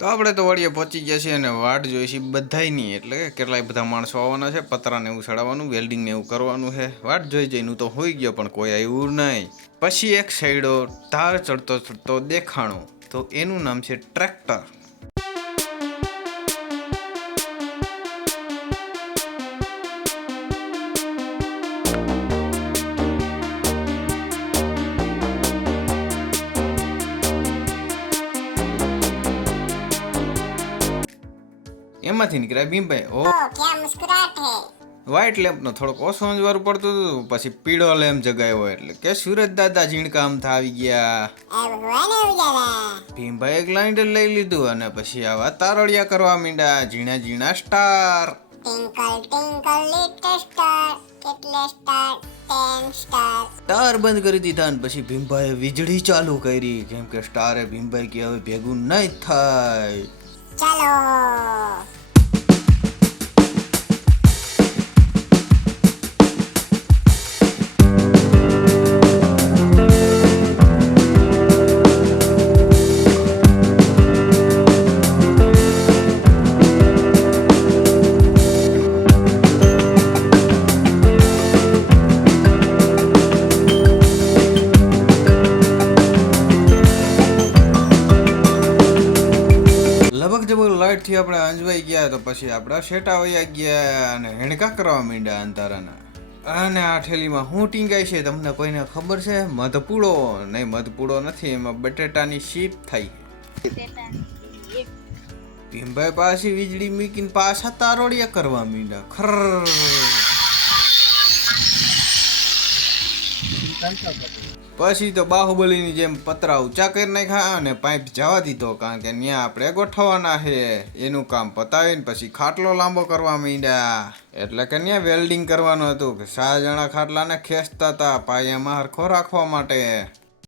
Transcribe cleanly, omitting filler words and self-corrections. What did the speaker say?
તો આપણે તો વળીએ પહોંચી ગયા છીએ અને વાટ જોઈ છે બધાયની, એટલે કે કેટલાય બધા માણસો આવવાના છે, પતરાને એવું ચડાવવાનું, વેલ્ડિંગને એવું કરવાનું છે. વાટ જોઈ જઈને તો હોઈ ગયો પણ કોઈ આવ્યું નહીં. પછી એક સાઈડો તાર ચડતો ચડતો દેખાણો, તો એનું નામ છે ટ્રેક્ટર. એમાંથી નીકળ્યા ભીમભાઈ. ઓ क्या मुस्कुराहट है। વ્હાઈટ લેમ્પનો થોડોક ઓછો અંજવાળું પડતું હતું, પછી પીળો લેમ્પ જગાવ્યો, એટલે કે સુરજ દાદા ઝીણકામથી આવી ગયા. ए भगवान उजाला। ભીમભાઈ એક લાઇટર લઈ લીધું અને પછી આવા તારડિયા કરવા માંડ્યા, ઝીણા ઝીણા star. Tinkle tinkle little star, કેટલે સ્ટાર? 10 સ્ટાર. સ્ટાર બંધ કરી દીધા અને પછી ભીમભાઈએ વીજળી ચાલુ કરી, કેમ કે સ્ટારે ભીમભાઈ કે હવે ભેગું નહીં થાય. ચાલો. લબક જબક લાઈટ થી આપણે અંજવાઈ ગયા, તો પછી આપણા શેટા વયા ગયા અને હેણકા કરવા માંડ્યા અંધારાના. અને આ થેલીમાં શું ટીંગાય છે તમને કોઈને ખબર છે? મધપૂડો. નહીં, મધપૂડો નથી, એમાં બટેટાની શીપ થાય છે. ભીમભાઈ પાછી વીજળી મૂકીને પાછા તારોડિયા કરવા માંડ્યા. ખર પછી તો બાહુબલીની જેમ પતરા ઊંચા કરી નાખ્યા અને પાઇપ જવા દીધો, કારણ કે ત્યાં આપણે ગોઠવવાના છે. એનું કામ પતાવીને પછી ખાટલો લાંબો કરવા માંડ્યા, એટલે કે ત્યાં વેલ્ડિંગ કરવાનું હતું. કે 7 જણા ખાટલાને ખેંચતા હતા પાયામાં હરખો રાખવા માટે.